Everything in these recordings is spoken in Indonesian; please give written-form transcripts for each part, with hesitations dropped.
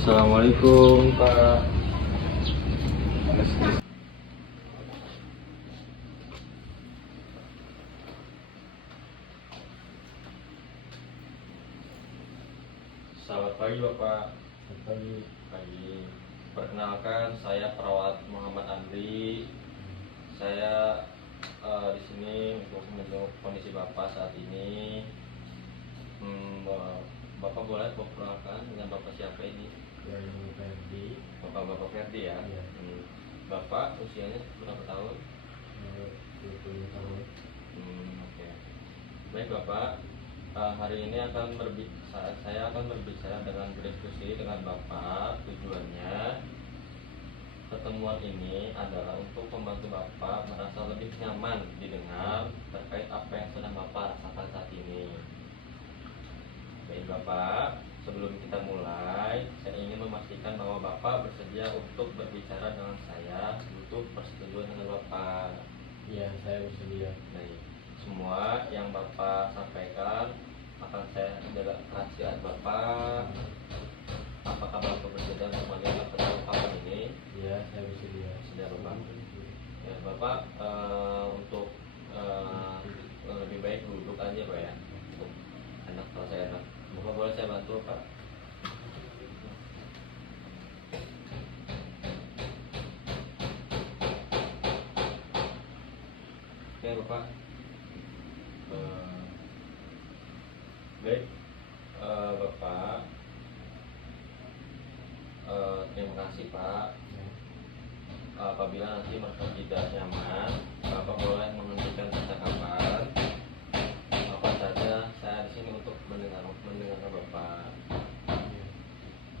Assalamualaikum Pak. Selamat pagi Bapak. Pagi. Perkenalkan, saya perawat Muhammad Andri. Saya di sini untuk menjenguk kondisi Bapak saat ini. Bapak boleh perkenalkan dengan Bapak siapa ini? Ferdi. Bapak Ferdi ya. Iya. Bapak usianya berapa tahun? 20 tahun. Oke. Baik Bapak, hari ini saya akan berbicara dengan berdiskusi dengan Bapak. Tujuannya pertemuan ini adalah untuk membantu Bapak merasa lebih nyaman didengar terkait apa yang sedang Bapak rasakan saat ini. Baik Bapak, sebelum kita mulai, saya ingin memastikan bahwa Bapak bersedia untuk berbicara dengan saya, butuh persetujuan dengan Bapak. Iya, saya bersedia. Baik, semua yang Bapak sampaikan akan saya jaga kerahasiaan Bapak. Apakah Bapak bersedia untuk melihat percakapan ini? Iya, saya bersedia. Bersedia Bapak? Ya Bapak, untuk lebih baik duduk aja Pak ya, untuk enak kalau saya enak. Bapak boleh saya bantu Pak? Oke Bapak. Baik Bapak, terima kasih Pak. Apabila nanti merasa tidak nyaman, Bapak boleh menghentikan percakapan. Apa saja, saya di sini untuk mendengarkan Bapak.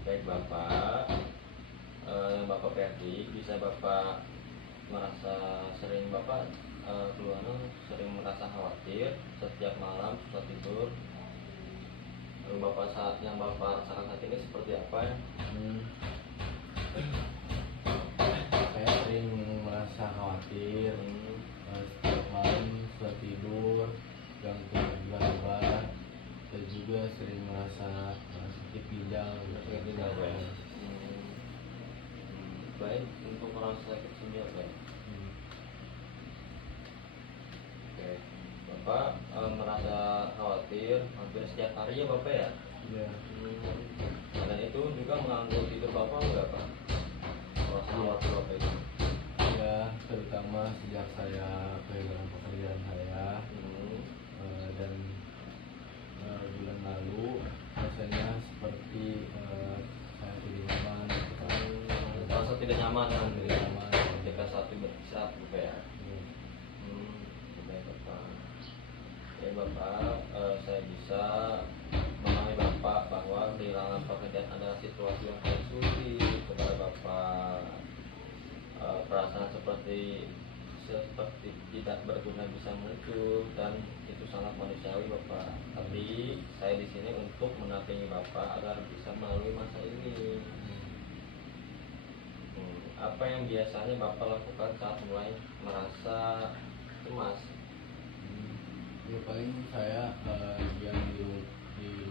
Baik Bapak, yang Bapak Ferdi, bisa Bapak merasa sering Bapak keluarga sering merasa khawatir setiap malam susah tidur. Lalu Bapak saat yang Bapak rasakan saat ini seperti apa ya? Saya sering merasa khawatir setiap malam susah tidur, gangguan obat, dan juga sering merasa sakit ginjal. Sakit ginjal ya. Baik, untuk orang sakit ginjal ya. Oke, Bapak merasa khawatir hampir setiap hari ya Bapak ya? Iya. Dan itu juga mengganggu tidur Bapak enggak Pak? Merasa khawatir Bapak itu? Ya, terutama sejak saya kehilangan pekerjaan saya dan bulan lalu rasanya seperti saya tidak nyaman. Merasa tidak nyaman kan? Tidak nyaman. Ketika saat beristirahat Bapak ya? Baik Bapak. Ya Bapak, saya bisa memahami Bapak bahwa kehilangan pekerjaan adalah situasi yang paling sulit kepada Bapak. Perasaan seperti tidak berguna bisa muncul dan itu sangat manusiawi Bapak. Tapi saya di sini untuk menampingi Bapak agar bisa melalui masa ini. Apa yang biasanya Bapak lakukan saat mulai merasa cemas? Ya paling saya diam di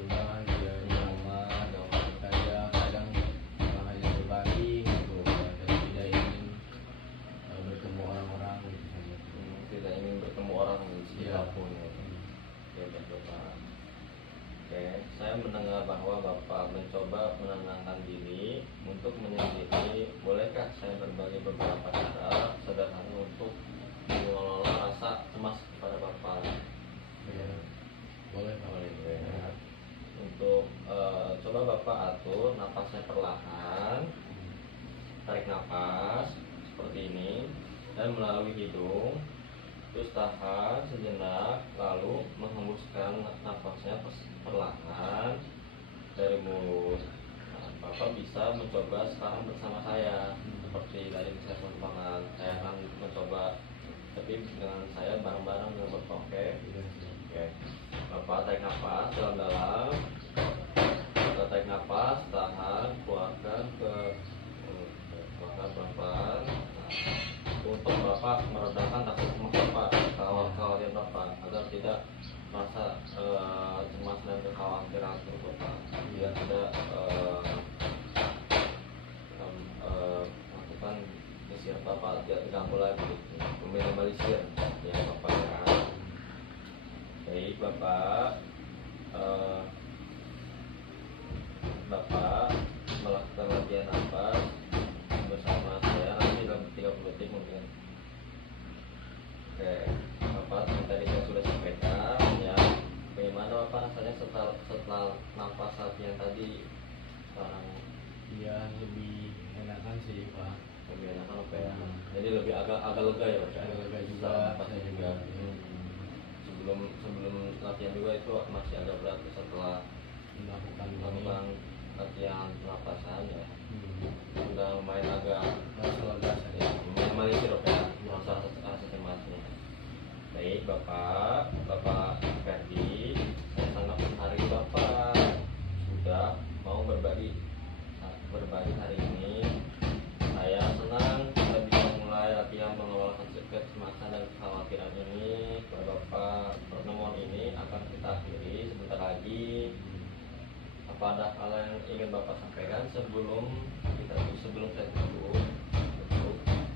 rumah, kadang hanya berbaring gitu, dan tidak ingin bertemu orang-orang gitu saja. Tidak ingin bertemu orang siapapun ya. Baik Bapak. Oke, saya mendengar bahwa Bapak mencoba menenangkan diri untuk menyendiri. Bolehkah saya berbagi beberapa cara sederhana untuk mengelola rasa cemas kepada Bapak? Ya, boleh Pak. Boleh ya. Untuk coba Bapak atur napasnya perlahan. Tarik napas seperti ini dan melalui hidung. Terus tahan sejenak, lalu menghembuskan napasnya perlahan dari mulut. Bapak bisa mencoba sekarang bersama saya, seperti tadi saya kembangkan. Saya akan mencoba, tapi dengan saya bareng-bareng dengan Bapak. Oke. Oke. Bapak tarik nafas dalam-dalam. Bapak tarik nafas, tahan, keluarkan pelan-pelan. Untuk Bapak meredakan rasa cemas Bapak, kekhawatiran Bapak, agar tidak merasa cemas dan kekhawatiran Bapak, biar tidak Bapak tidak diganggu lagi, meminimalisir ya Bapak ya. Baik Bapak, Bapak melakukan latihan nafas bersama saya nanti dalam 30 detik mungkin. Oke, Bapak tadi saya sudah sampaikan ya. Bagaimana Bapak rasanya setelah nafas latihan tadi sekarang? Iya, lebih enakan sih Pak. Lebih enakan apa ya? Jadi lebih agak lega ya Pak. Agak lega juga, Setelah nafas saya juga. juga. Sebelum latihan juga itu masih agak berat setelah melakukan latihan pernapasan ya. Sudah lumayan agak Merasa lega saya. ya, minimalisir ya rasa cemasnya. Baik Bapak Ferdi, saya sangat menghargai Bapak sudah mau berbagi hari ini. Saya senang kita bisa mulai latihan mengelola kecemasan dan kekhawatiran ini. Bapak, pertemuan ini akan kita akhiri sebentar lagi. Apa ada hal yang ingin Bapak sampaikan sebelum saya tutup?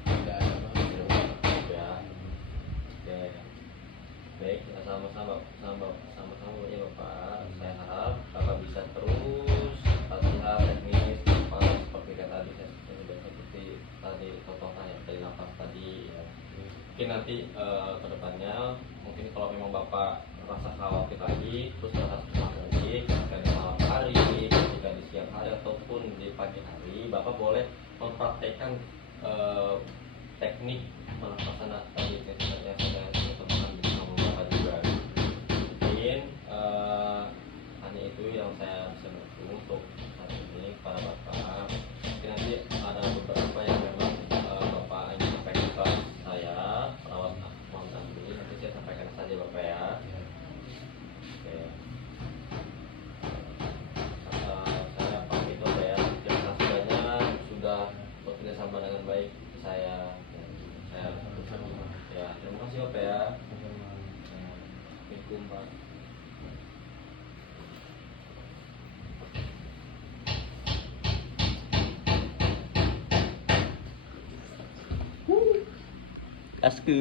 Tidak ada Pak. Ya. Oke. Baik, sama-sama ya Bapak. Saya harap Bapak bisa terus latihan teknis nafas seperti yang tadi saya sudah seperti tadi contohnya ya, dari nafas tadi ya. Mungkin nanti kedepannya mungkin kalau memang Bapak merasa khawatir lagi, terus merasa cemas lagi, ketika di malam hari, ketika di siang hari ataupun di pagi hari, Bapak boleh mempraktekkan teknik pernapasan tadi yang saya temukan di sama Bapak juga. Mungkin hanya itu yang saya bisa bantu untuk saat ini para Bapak. Mungkin nanti ada beberapa yang memang Bapak ingin sampaikan ke saya, perawat Muhammad Amri, nanti saya sampaikan saja Bapak ya. Oke. Saya pamit Bapak ya. Terima kasih banyak sudah bekerja sama dengan baik saya. Saya ya, terima kasih Bapak ya. Assalamualaikum Pak. Asku.